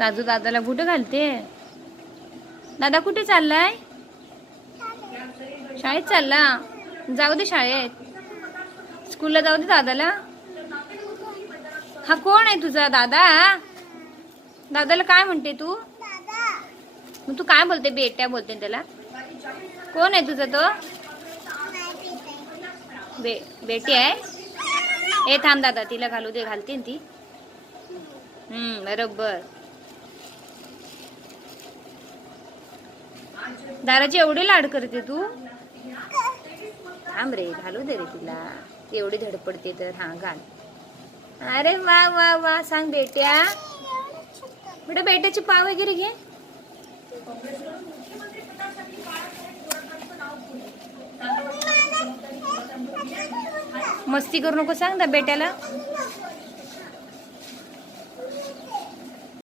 साजू दादाला कुठे घालते? दादा कुठे चाललाय? शाळेत चालला. जाऊ दे शाळेत. स्कूलला जाऊ दे दादाला. हा कोण आहे तुझा दादा? दादाला काय म्हणते तू? मग तू काय बोलते? बेट्या बोलते त्याला. कोण आहे तुझा तो? बेटी आहे. हे थांब दादा, तिला घालू दे. घालते ती. बरोबर. दादाची एवढी लाड करते तू? थांब रे, घालू दे रे तिला. एवढी धडपडते तर. हा घाल. अरे वा वा वा. सांग बेट्या. बेटा बेट्याची पाव वगैरे घे. मस्ती करू नको सांग दा बेट्याला.